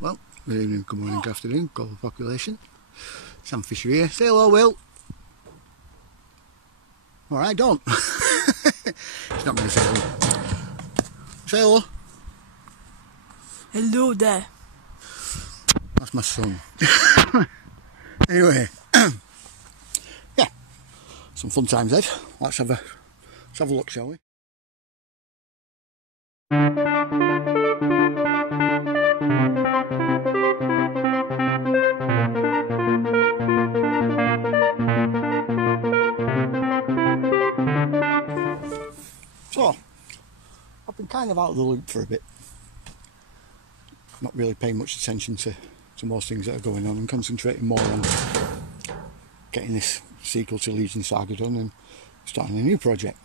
Well, good evening, good morning, good afternoon, global population. Sam Fisher here. Say hello, Will. Alright, don't. He's not going to say hello. Say hello. Hello there. That's my son. Anyway, yeah, some fun times ahead. Let's have a look, shall we? So, I've been kind of out of the loop for a bit. Not really paying much attention to most things that are going on and concentrating more on getting this sequel to Legion Saga done and starting a new project,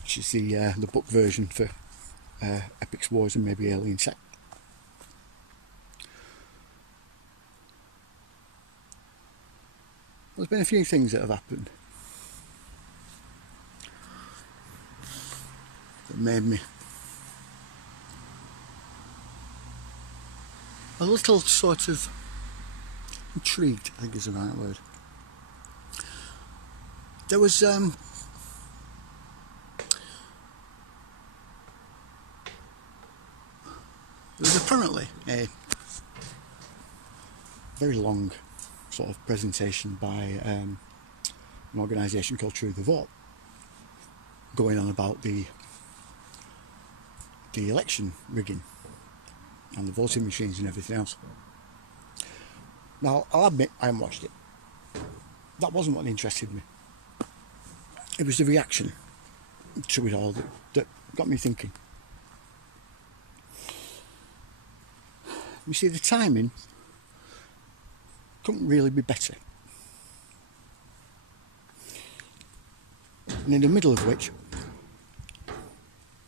which is the book version for Epics Wars and maybe Alien Sect. There's been a few things that have happened that made me a little sort of intrigued, I think is the right word. There was apparently a very long sort of presentation by an organisation called True the Vote going on about the election rigging and the voting machines and everything else. Now, I'll admit I haven't watched it. That wasn't what interested me. It was the reaction to it all that got me thinking. You see, the timing couldn't really be better. And in the middle of which,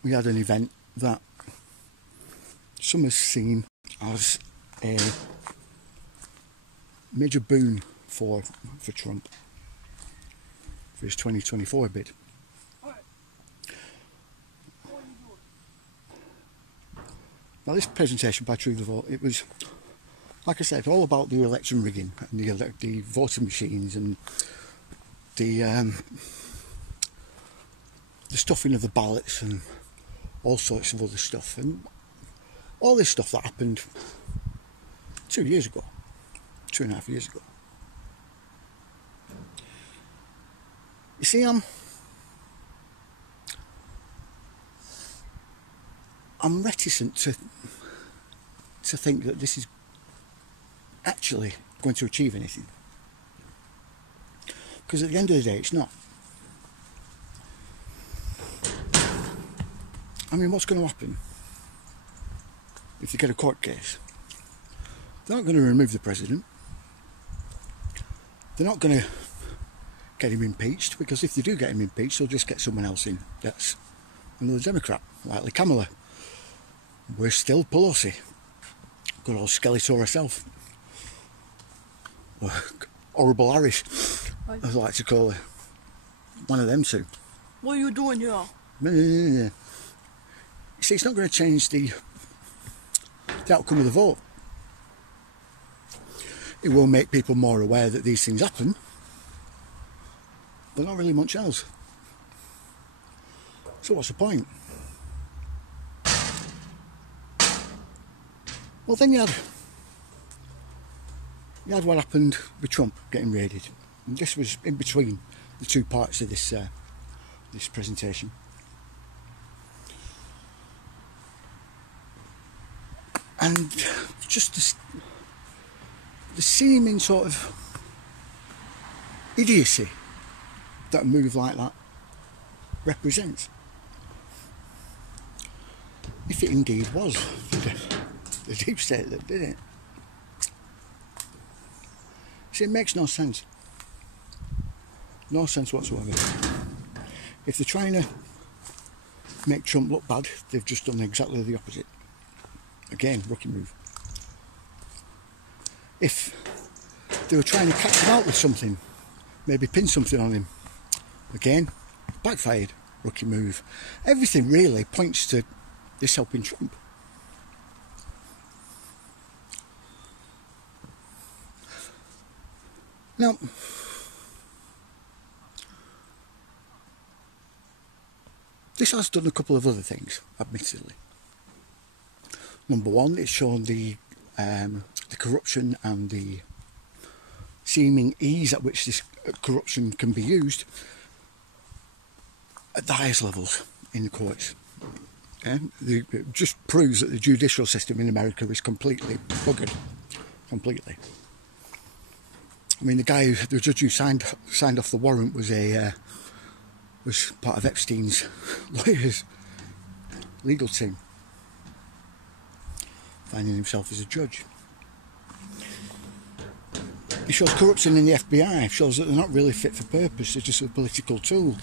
we had an event that some have seen as a major boon for Trump for his 2024 bid. Now, this presentation by True the Vote, it was, like I said, all about the election rigging and the voting machines and the stuffing of the ballots and all sorts of other stuff, and all this stuff that happened 2 years ago, 2.5 years ago. You see, I'm reticent to think that this is actually going to achieve anything, because at the end of the day, it's not. I mean, what's going to happen if they get a court case? They're not going to remove the president. They're not going to get him impeached, because if they do get him impeached, they'll just get someone else in that's another Democrat, likely Kamala. We're still Pelosi. Good old Skeletor herself. Or Horrible Harris, I like to call her. One of them two. What are you doing here? Yeah. You see, it's not going to change the outcome of the vote. It will make people more aware that these things happen, but not really much else. So what's the point? Well, then you had what happened with Trump getting raided. And this was in between the two parts of this presentation. And just the seeming sort of idiocy that a move like that represents. If it indeed was the deep state that did it. See, it makes no sense. No sense whatsoever. If they're trying to make Trump look bad, they've just done exactly the opposite. Again, rookie move. If they were trying to catch him out with something, maybe pin something on him, again, backfired, rookie move. Everything really points to this helping Trump. Now, this has done a couple of other things, admittedly. Number one, it's shown the corruption and the seeming ease at which this corruption can be used at the highest levels in the courts. It just proves that the judicial system in America is completely buggered. Completely. I mean, the judge who signed off the warrant was part of Epstein's lawyers' legal team, finding himself as a judge. It shows corruption in the FBI. It shows that they're not really fit for purpose. They're just a political tool.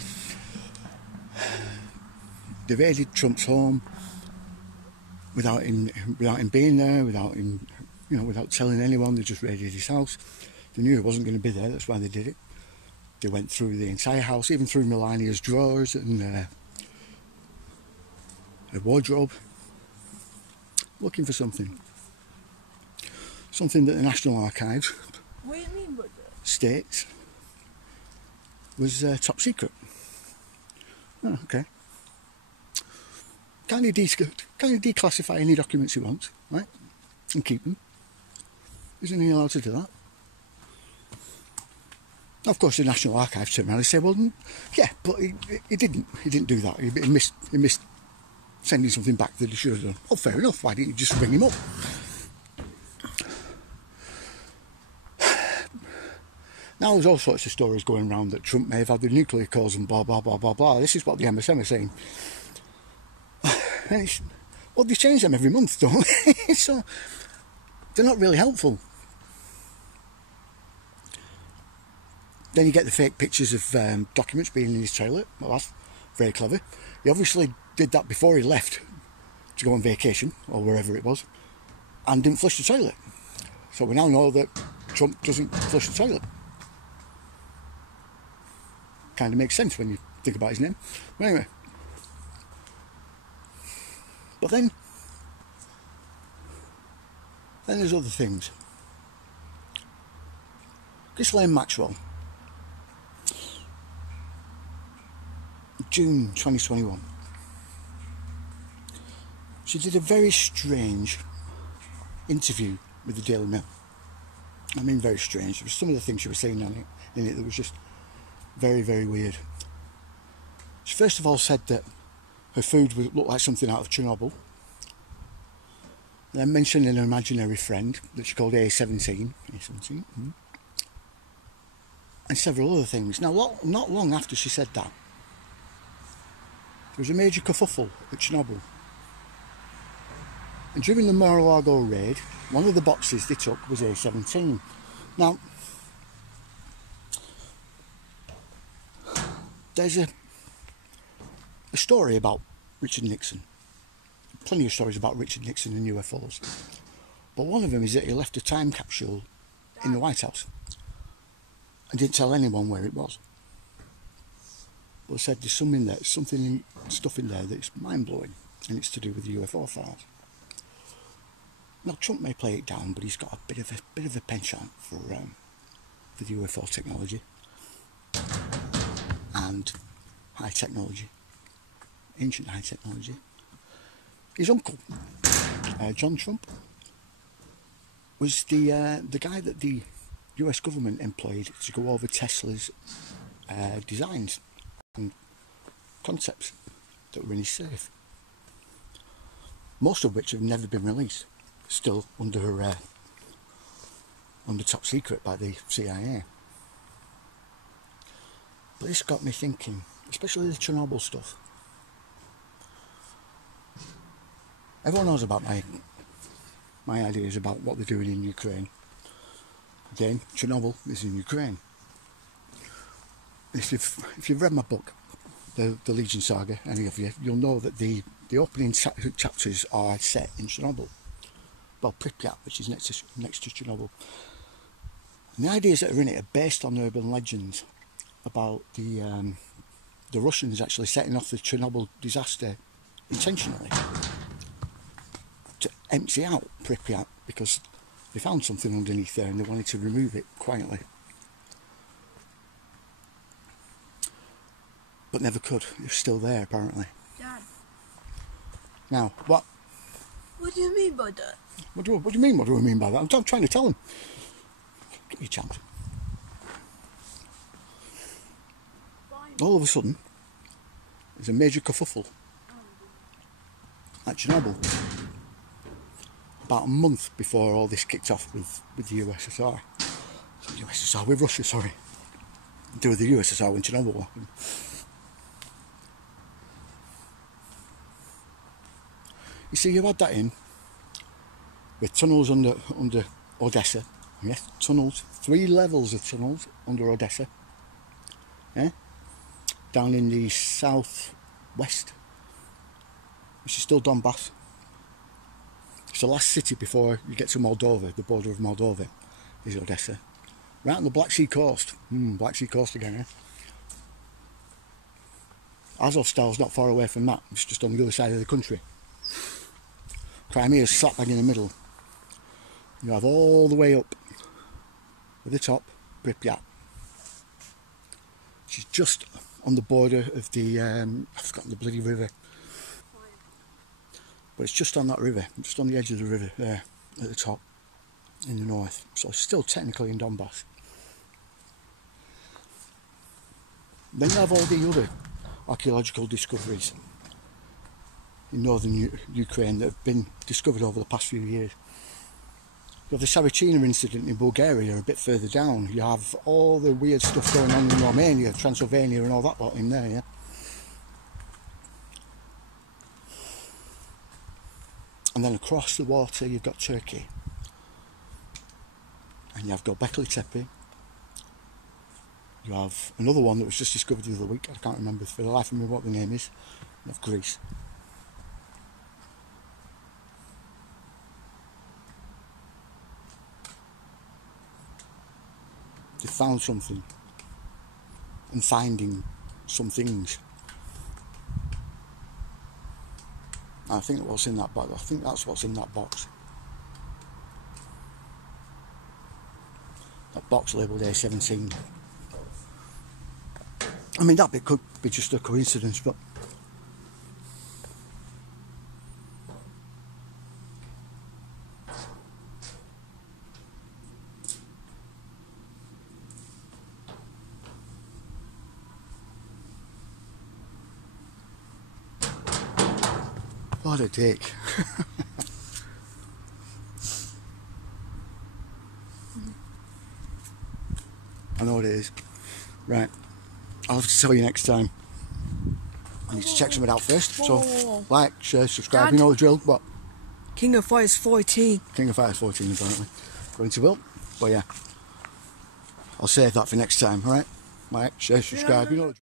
They raided Trump's home without him being there, without him, without telling anyone. They just raided his house. They knew he wasn't going to be there. That's why they did it. They went through the entire house, even through Melania's drawers and her wardrobe, looking for something. Something that the National Archives states was top secret. Oh, okay. Can you declassify any documents you want, right? And keep them? Isn't he allowed to do that? Of course, the National Archives turned around and said, "Well, yeah, but he didn't do that. He missed sending something back that he should have done." Oh, fair enough. Why didn't you just ring him up? Now there's all sorts of stories going around that Trump may have had the nuclear codes and blah blah blah blah blah. This is what the MSM are saying. And well, they change them every month, don't they? So they're not really helpful. Then you get the fake pictures of documents being in his toilet. Well, that's very clever. He obviously did that before he left to go on vacation, or wherever it was, and didn't flush the toilet. So we now know that Trump doesn't flush the toilet. Kind of makes sense when you think about his name. But anyway. But then there's other things. Ghislaine Maxwell, June 2021. She did a very strange interview with the Daily Mail. I mean, very strange. There was some of the things she was saying in it that was just very, very weird. She first of all said that her food looked like something out of Chernobyl. Then mentioned an imaginary friend that she called A17. And several other things. Now, not long after she said that, there was a major kerfuffle at Chernobyl. And during the Mar-a-Lago raid, one of the boxes they took was A17. Now, there's a story about Richard Nixon. Plenty of stories about Richard Nixon and UFOs. But one of them is that he left a time capsule in the White House and didn't tell anyone where it was. But said there's stuff in there that's mind-blowing, and it's to do with the UFO files. Now, Trump may play it down, but he's got a bit of a penchant for the UFO technology and high technology, ancient high technology. His uncle, John Trump, was the guy that the US government employed to go over Tesla's designs and concepts that were in his safe. Most of which have never been released, still under top secret by the CIA. But this got me thinking, especially the Chernobyl stuff. Everyone knows about my ideas about what they're doing in Ukraine. Again, Chernobyl is in Ukraine. If you've read my book, the Legion Saga, any of you, you'll know that the opening chapters are set in Chernobyl. Well, Pripyat, which is next to Chernobyl. And the ideas that are in it are based on urban legends about the Russians actually setting off the Chernobyl disaster intentionally to empty out Pripyat because they found something underneath there and they wanted to remove it quietly. but never could. It was still there, apparently. Dad. Now, what? What do you mean by that? What do you mean? What do I mean by that? I'm trying to tell him. Give me a chance. All of a sudden, there's a major kerfuffle at Chernobyl. About a month before all this kicked off with the USSR. USSR, with Russia, sorry. Do with the USSR when Chernobyl happened. You see, you had that in with tunnels under Odessa. Yes, tunnels, 3 levels of tunnels under Odessa. Yeah? Down in the southwest, which is still Donbass. It's the last city before you get to Moldova, the border of Moldova, is Odessa. Right on the Black Sea coast. Black Sea coast again, eh? Azovstal's not far away from that, it's just on the other side of the country. Crimea's slap bang in the middle. You have all the way up at the top, Pripyat. She's just on the border of the, I've forgotten the bloody river. But it's just on that river, just on the edge of the river there, at the top, in the north. So it's still technically in Donbass. Then you have all the other archaeological discoveries in northern Ukraine that have been discovered over the past few years. You have the Sarachina incident in Bulgaria a bit further down. You have all the weird stuff going on in Romania, Transylvania and all that lot in there, yeah? And then across the water you've got Turkey. And you have Göbekli Tepe. You have another one that was just discovered the other week. I can't remember for the life of me what the name is. You have Greece. They found something. And finding some things. I think what's in that box. I think that's what's in that box. That box labelled A17. I mean, that bit could be just a coincidence, but what a dick. I know what it is. Right. I'll have to tell you next time. I need to check something out first. So, like, share, subscribe, Dad, you know the drill, but King of Fighters 14. King of Fighters 14, apparently. Going to Will. But yeah. I'll save that for next time, alright? Like, share, subscribe, you know the drill.